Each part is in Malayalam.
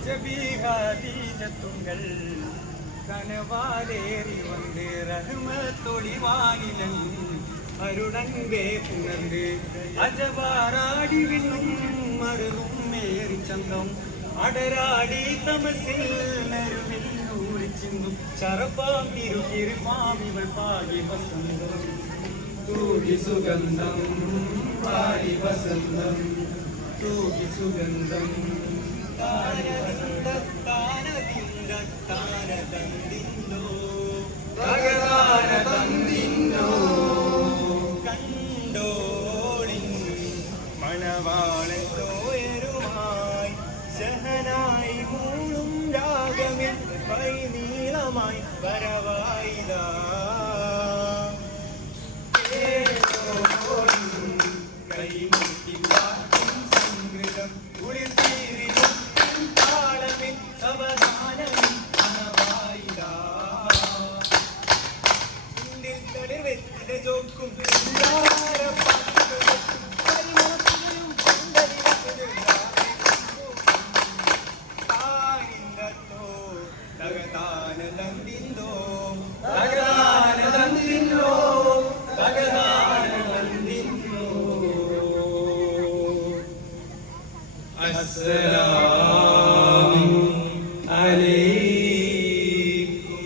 அஜபீகாதீஜத்துங்கள் கனவாலேறி வந்து ரஹ்மத்தொளி வானிலங்கும் அருணங்கே புணர்ந்து அஜபாராடி விண்ணும் மருகும் மேறி சந்தம் அடராடி தமசில் நறுவில் ஊறி சிந்தும் சரப்பாம் இருப்பாம் இவள் பாகி வசந்தம் தூகி சுகந்தம் பாடி வசந்தம் தூகி சுகந்தம் தான தந்திந்தோ தகதான தந்திந்தோ കണ്ടോളിൻ മണവാളൻ തോയരുമായി ശഹനായി മൂളും രാഗമിൽ വൈനീളമായി വരവായിതാ കൈമുട്ടി പാട്ടും സംഗീതം ഉളിർത്തീരിലും താളമിൽ അവധാനമിൽ മണവായിതാ ഇന്ത്യൻ തളിർവെത്തിലെ ജോക്കും അസ്സലാമു അലൈക്കും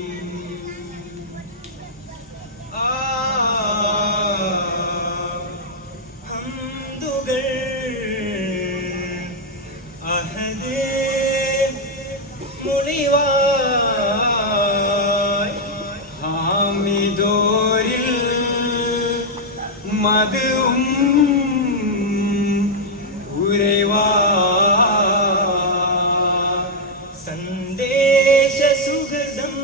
ഹംദുകൾ അഹദേ മുളിവായ് ഹാമിദോരിൽ മധുവും ഉരവാ സന്ദേശ സുഗതം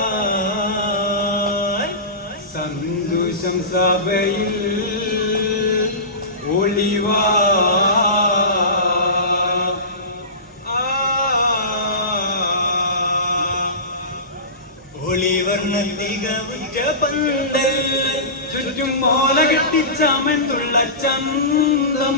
മൊഴിവാൻ സന്തോഷം സഭയിൽ ഒളിവാ ഒളിവർണ്ണത്തികവുറ്റ പന്തൽ ചുറ്റും മോല കെട്ടിച്ചമന്തുള്ള ചന്തം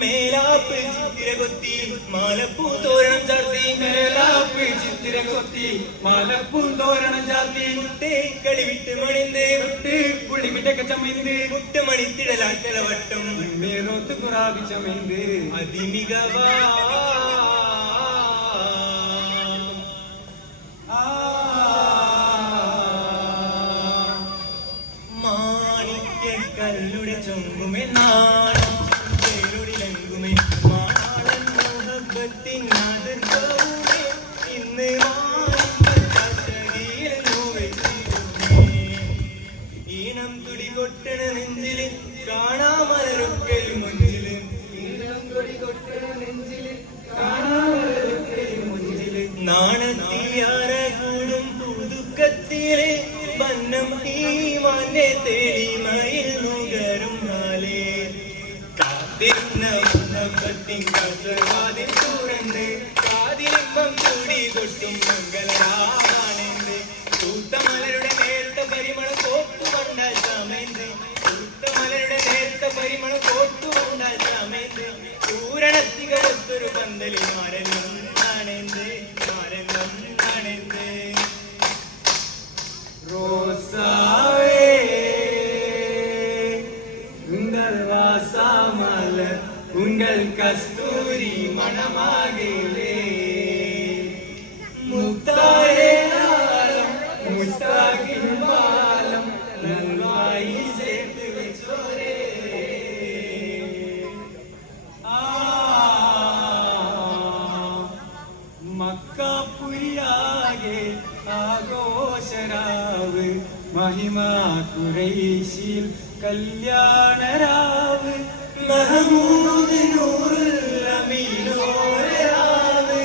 മേലാപ്പ് ചിത്തിരകൊത്തി മാലപ്പൂ തോരണം ചാർത്തി മേലാപ്പ് ചിത്തിരകൊത്തി മാലപ്പൂ തോരണം ചാർത്തി മുട്ടേ കളിവിട്ട് മണിന്ത് മുട്ട് കുളിവിട്ടൊക്കെ ചമൈന്ത് മുട്ടമണിത്തിടലാട്ടളവട്ടം മേറോത്ത് കുറാവി ചമൈന്ത് അതിമികവാ കല്ലുടെ ചൊങ്കുമേ നാണം പേരുടിലങ്കുമേ മാണാളൻ മുഹബത്തിൻ നാദർക്കവുമേ ഇന്ന് ഈണം തുടി കൊട്ടണ നെഞ്ചില് കാണാമലരൊക്കെ മുഞ്ചില് ഈണം തുടി കൊട്ടണ നെഞ്ചില് കാണാമലരൊക്കെ മുഞ്ചില് നാണത്തിയാറ കൂടും പുതുക്കത്തിലെ വന്നം ഈമാന്റെ തെളിമയിൽ നുകരും നാളെ കാത്തിരുന്ന മുഹബത്തിൻ കസവാതിൽ തുറന്ന് കാതിലിമ്പം കൂടി കൊട്ടും മംഗളരാമാണെന്ന് കൂത്തമലരുടെ നേർത്ത പരിമളം കോട്ടുകൊണ്ടാൽ ചമൈന്ത് കൂത്തമലരുടെ നേർത്ത പരിമളം കോട്ടുകൊണ്ടാൽ ചമൈന്ത് പൂരണത്തികത്തൊരു പന്തലി മാരനും നാണെന്ത് മാരനും നാണെന്ത് ரோசாவே உங்கள் வாசமலர் உங்கள் கஸ்தூரி மணமாகிலே முத்தாரே ஆலம் முஸ்தாகின் பாலம் நல்வாய் சேர்த்து வச்சோரே மக்கா புரியாகே ആഘോഷരാവ് മഹിമാ ഖുറൈശിൽ കല്യാണരാവ് മഹമൂദ് നൂറുൽ അമീനോരാവ്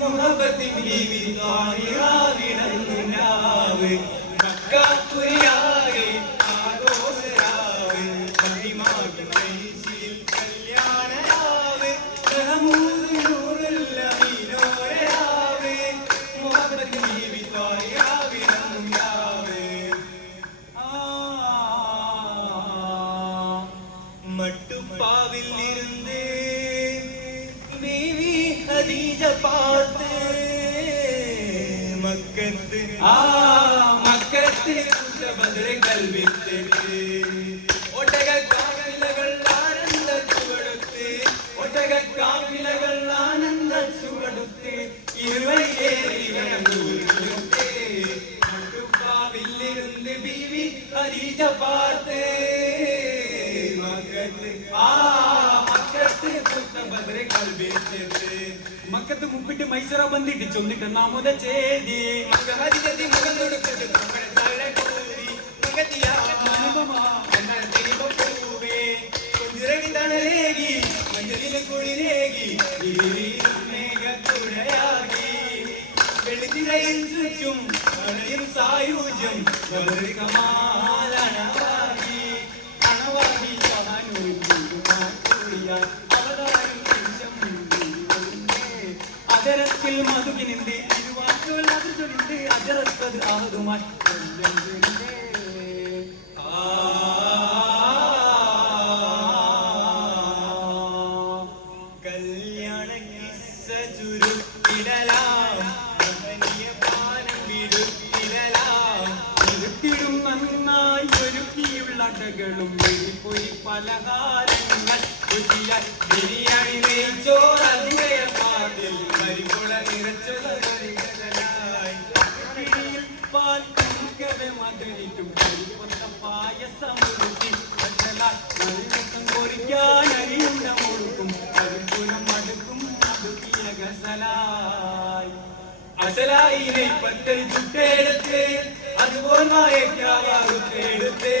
മുഹബത്തിൻ ബീവി താഹിറാവിടന്നുരാവ് മക്കാപുരിയാകെ ആഘോഷരാവ് മഹിമാ ഖുറൈശിൽ കല്യാണരാവ് മഹമൂദ് നൂറുൽ അമീനോരാവ് മുഹബത്തിൻ ബീവി மட்டுப்பாவில் இருந்து இருந்து பீவி ஹதீஜ பார்த்து மக்கத்து புத்த பத்ர கல்வி சேர்த்து மக்கத்து முப்பிட்டு மைசூரா ಬಂದಿಟ್ಟು ಚೊಂದಿಟ್ಟು ನಾಮದ ಚೇದಿ ಮಗ ಹರಿದತಿ ಮಗನೊಡುಕಟ್ಟು ಮಕ್ಕಳ ತಲೆ ಕೂರಿ ಮಗತಿಯ ಅನುಭವ ನನ್ನ ದೈವ ಪೂವೆ ಕುಂದಿರಗಿ ತಣಲೇಗಿ ಮಂಜಲಿನ ಕುಳಿರೇಗಿ ಮೇಘ ಕುಡೆಯಾಗಿ വെളുത്തിരയിൽ ചുറ്റും അണയും സായുജ്യം കമാലണവാകി അണവാകി അതരത്തിൽ മധുകിനിന്റെ ഇരുവാക്കുകൾ അത് ചൊല്ലിന്റെ അജറത്തത് ആതുമായി കല്യാണ കിസ്സ ചുരുക്കിടലാം നന്നായി ഒരുക്കിയുള്ള അടകളും വെളിപ്പൊരി പലഹാരങ്ങൾ ബിരിയാണി നെയ്ച്ചോറതികയ പാട്ടിൽ കരിമുള നിറച്ചതായി പാൽ മകരിക്കും കരിപ്പൊത്ത പായസം പൊരിക്കാൻ അരിയുണ്ട മുറുക്കും കരിപ്പുരം മടുക്കും മടുക്കിയ ഗസലായി അസലായിലെ പത്തൽ ചുട്ടെടുത്ത് അതുപോലെ നായക്കാവാറുത്തെടുത്ത്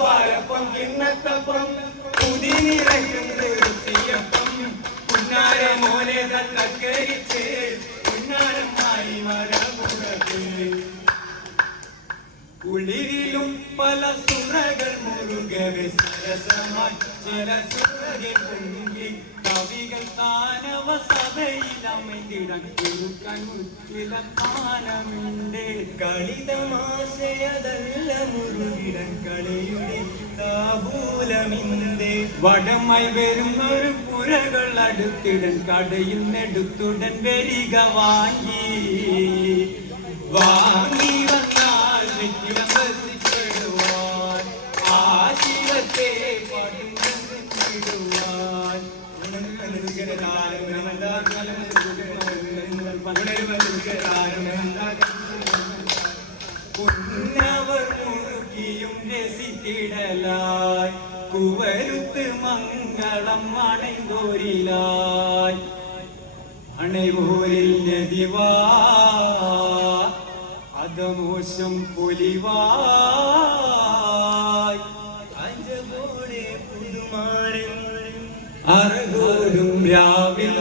പാലപ്പം കിണ്ണത്തപ്പം പുതിനിറയും പുന്നാര മോനെ തക്കരിച്ച് പുന്നാരമായി മരമുറത്ത് കുളിരിലും പല സുറകൾ മുറുകവെ സരസമായി ചില സുറകൾ പൊങ്ങി കവികൾ താനവ സഭയിലമൈതിടാൻ ചില താനമുണ്ട് കളിതമാശയതല്ല മുറുകിടൻ കളിയുടെ താപൂലമിന്ത് വടമായി വരുന്നൊരു പുരകൾ അടുത്തിടൻ കടയിൽ നെടുത്തുടൻ വരിക വാങ്ങി വാങ്ങി വന്നാൽ വസിച്ചിടുവാൻ ആശീലത്തെ പാടുവാൻ പുന്നവർ മുറുകിയും രസിത്തിടലായി കുവരുത്ത് മംഗളം അണൈതോരിലായി അണൈപോരിൽ നദിവാ അതമോശം പൊലിവായി അജപോടെ പുതുമാരൻ അറകോടും രാവിൽ